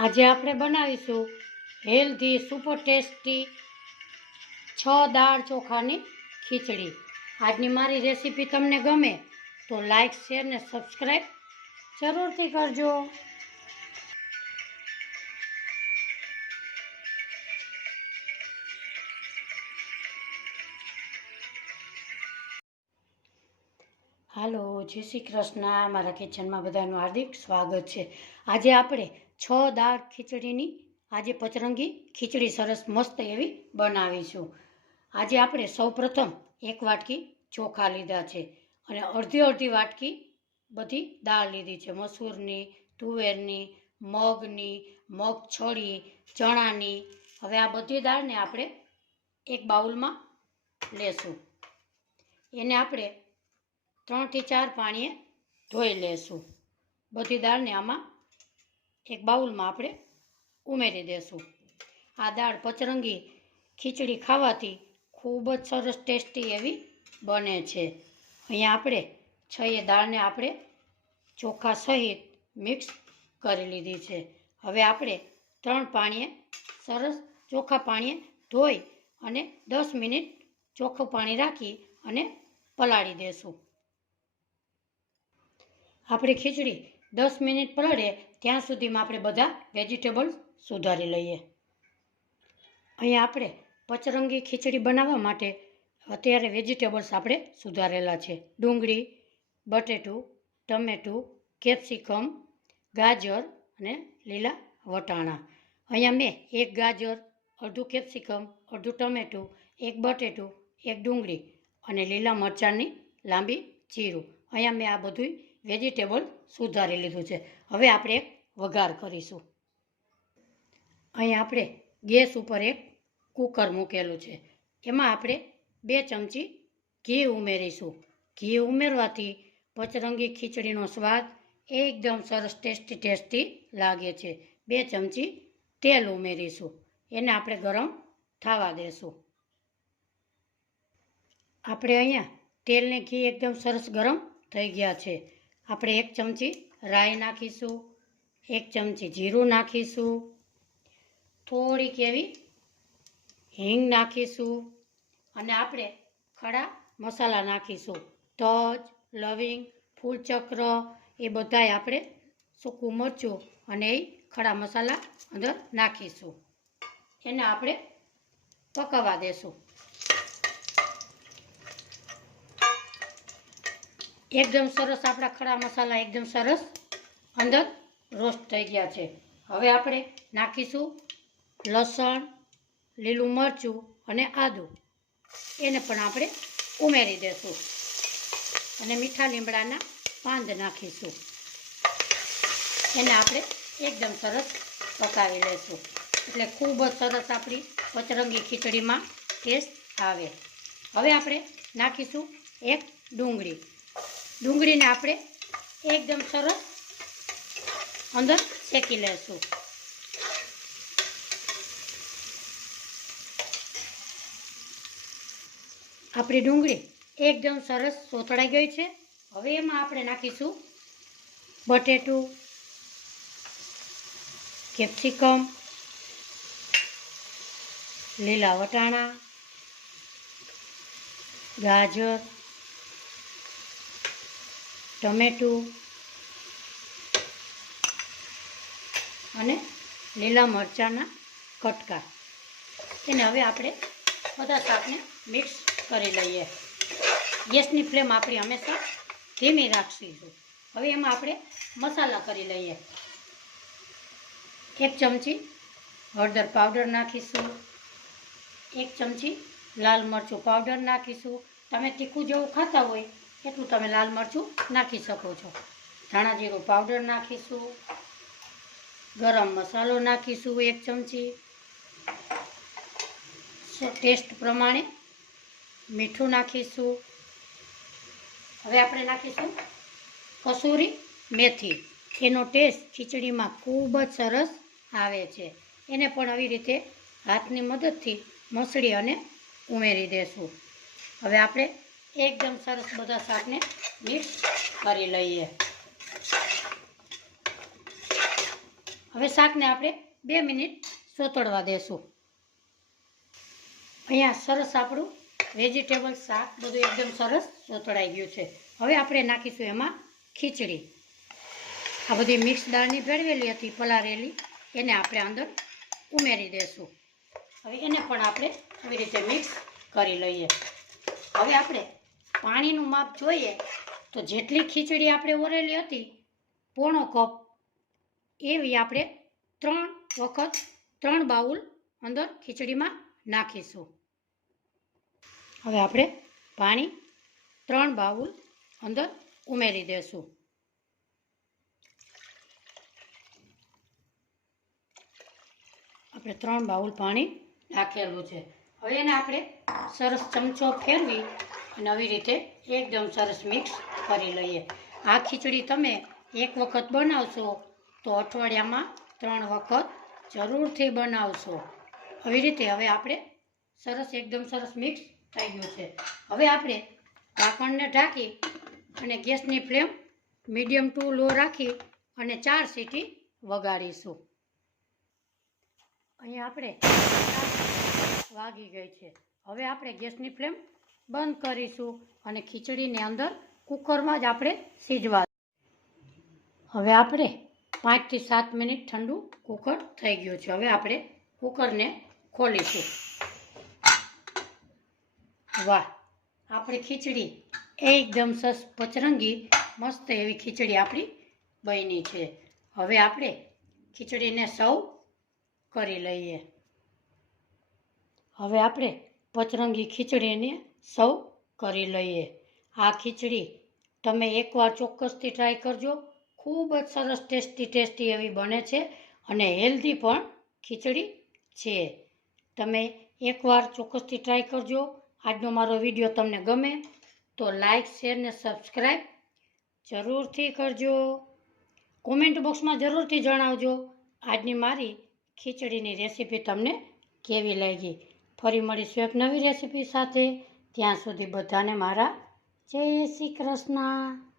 આજે આપણે બનાવીશું હેલ્ધી સુપર ટેસ્ટી 6 દાળ ચોખાની ખીચડી। આજની મારી રેસીપી તમને ગમે તો લાઈક શેર ને સબસ્ક્રાઈબ જરૂરથી કરજો। હાલો, જય શ્રી કૃષ્ણ। મારા કિચનમાં બધાનું હાર્દિક સ્વાગત છે। આજે આપણે 6 દાળ ખીચડીની આજે પચરંગી ખીચડી સરસ મસ્ત એવી બનાવીશું। આજે આપણે સૌપ્રથમ 1 વાટકી ચોખા લીધા છે અને અડધી વાટકી બધી દાળ લીધી છે। મસૂરની, તુવેરની, મગની, મગછળી, ચણાની। હવે આ બધી દાળને આપણે એક બાઉલમાં લેશું। એને આપણે 3 થી 4 પાણીએ ધોઈ લેશું। બધી દાળને આમાં એક બાઉલમાં આપણે ઉમેરી દેશું। આ દાળ પચરંગી ખીચડી ખાવાથી ખૂબ જ સરસ ટેસ્ટી એવી બને છે। અહીંયા આપણે 6 દાળને આપણે ચોખા સહિત મિક્સ કરી લીધી છે। હવે આપણે 3 પાણીએ સરસ ચોખ્ખા પાણીએ ધોઈ અને 10 મિનિટ ચોખ્ખું પાણી રાખી અને પલાળી દેશું। આપણે ખીચડી 10 મિનિટ પલળે ત્યાં સુધીમાં આપણે બધા વેજીટેબલ્સ સુધારી લઈએ। અહીંયા આપણે પચરંગી ખીચડી બનાવવા માટે અત્યારે વેજીટેબલ્સ આપણે સુધારેલા છે। ડુંગળી, બટેટું, ટમેટું, કેપ્સિકમ, ગાજર અને લીલા વટાણા। અહીંયા મેં 1 ગાજર, અડધું કેપ્સિકમ, અડધું ટમેટું, 1 બટેટું, 1 ડુંગળી અને લીલા મરચાંની લાંબી ચીરું અહીંયા મેં આ બધું વેજીટેબલ સુધારી લીધું છે। હવે આપણે એક વઘાર કરીશું। અહીંયા આપણે ગેસ ઉપર એક કુકર મૂકેલું છે। એમાં આપણે 2 ચમચી ઘી ઉમેરીશું। ઘી ઉમેરવાથી પચરંગી ખીચડીનો સ્વાદ એકદમ સરસ ટેસ્ટી લાગે છે। 2 ચમચી તેલ ઉમેરીશું। એને આપણે ગરમ થવા દેશું। આપણે અહીંયા તેલને ઘી એકદમ સરસ ગરમ થઈ ગયા છે। આપણે 1 ચમચી રાઈ નાખીશું, 1 ચમચી જીરું નાખીશું, થોડીક એવી હિંગ નાખીશું અને આપણે ખડા મસાલા નાખીશું। તજ, લવિંગ, ફૂલચક્ર એ બધાય આપણે સૂકું મરચું અને એ ખડા મસાલા અંદર નાખીશું। એને આપણે પકવવા દેશું। એકદમ સરસ આપણા ખડા મસાલા એકદમ સરસ અંદર રોસ્ટ થઈ ગયા છે। હવે આપણે નાખીશું લસણ, લીલું મરચું અને આદું। એને પણ આપણે ઉમેરી દેશું અને મીઠા લીમડાના પાંદ નાખીશું। એને આપણે એકદમ સરસ પકાવી લેશું એટલે ખૂબ જ સરસ આપણી પચરંગી ખીચડીમાં ટેસ્ટ આવે। હવે આપણે નાખીશું 1 ડુંગળી। ડુંગળીને આપણે એકદમ સરસ અંદર શેકી લેશું। આપણી ડુંગળી એકદમ સરસ સોતળાઈ ગઈ છે। હવે એમાં આપણે નાખીશું બટેટું, કેપ્સિકમ, લીલા વટાણા, ગાજર, ટમેટું અને લીલા મરચાંના કટકા। એને હવે આપણે બધા શાકને મિક્સ કરી લઈએ। ગેસની ફ્લેમ આપણી હંમેશા ધીમી રાખીશું। હવે એમાં આપણે મસાલા કરી લઈએ। 1 ચમચી હળદર પાવડર નાખીશું, 1 ચમચી લાલ મરચું પાવડર નાખીશું। તમે તીખું જેવું ખાતા હોય એટલું તમે લાલ મરચું નાખી શકો છો। ધાણા જીરું પાવડર નાખીશું, ગરમ મસાલો નાખીશું 1 ચમચી, ટેસ્ટ પ્રમાણે મીઠું નાખીશું। હવે આપણે નાખીશું કસૂરી મેથી। એનો ટેસ્ટ ખીચડીમાં ખૂબ જ સરસ આવે છે। એને પણ આવી રીતે હાથની મદદથી મસળી અને ઉમેરી દેશું। હવે આપણે એકદમ સરસ બધા શાકને મિક્સ કરી લઈએ। હવે શાકને આપણે 2 મિનિટ સોતળવા દેશું. અહીંયા સરસ આપણું વેજીટેબલ શાક બધું એકદમ સરસ સોતળાઈ ગયું છે. હવે આપણે નાખીશું એમાં ખીચડી. આ બધી મિક્સ દાળની ભેળવેલી હતી પલાળેલી, એને આપણે અંદર ઉમેરી દઈશું. હવે એને પણ આપણે આવી રીતે મિક્સ કરી લઈએ. હવે આપણે પાણીનું માપ જોઈએ તો જેટલી ખીચડી આપણે ઓરેલી હતી 1/4 કપ એવી આપણે 3 વખત 3 બાઉલ અંદર ખીચડીમાં નાખીશું. હવે આપણે પાણી 3 બાઉલ અંદર ઉમેરી દઈશું. આપણે 3 બાઉલ પાણી નાખેલું છે. હવે એને આપણે સરસ ચમચો ફેરવી અને આવી રીતે એકદમ સરસ મિક્સ કરી લઈએ. આ ખીચડી તમે એક વખત બનાવશો તો અઠવાડિયામાં 3 વખત જરૂરથી બનાવશો. આવી રીતે હવે આપણે સરસ એકદમ સરસ મિક્સ થઈ ગયું છે. હવે આપણે ઢાંકણને ઢાંકી અને ગેસની ફ્લેમ મીડિયમ ટુ લો રાખી અને 4 સીટી વગાડીશું. અહીંયા આપણે વાગી ગઈ છે. હવે આપણે ગેસની ફ્લેમ બંધ કરીશું અને ખીચડીને અંદર કુકરમાં જ આપણે સીજવા. હવે આપણે 5 થી 7 મિનિટ ઠંડુ કુકર થઈ ગયું છે. હવે આપણે કુકરને ખોલીશું. વાહ, આપણી ખીચડી એકદમ સરસ પચરંગી મસ્ત એવી ખીચડી આપણી બની છે. હવે આપણે ખીચડીને સર્વ કરી લઈએ. હવે આપણે પચરંગી ખીચડીને સર્વ કરી લઈએ. આ ખીચડી તમે એકવાર ચોક્કસથી ટ્રાય કરજો. ખૂબ જ સરસ ટેસ્ટી એવી બને છે અને હેલ્ધી પણ ખીચડી છે. તમે એકવાર ચોક્કસથી ટ્રાય કરજો. આજનો મારો વિડીયો તમને ગમે તો લાઈક, શેર ને સબસ્ક્રાઈબ જરૂરથી કરજો. કોમેન્ટ બોક્સમાં જરૂરથી જણાવજો આજની મારી ખીચડીની રેસીપી તમને કેવી લાગી. ફરી મળીશું એક નવી રેસીપી સાથે. ત્યાં સુધી બધાને મારા જય શ્રી કૃષ્ણ.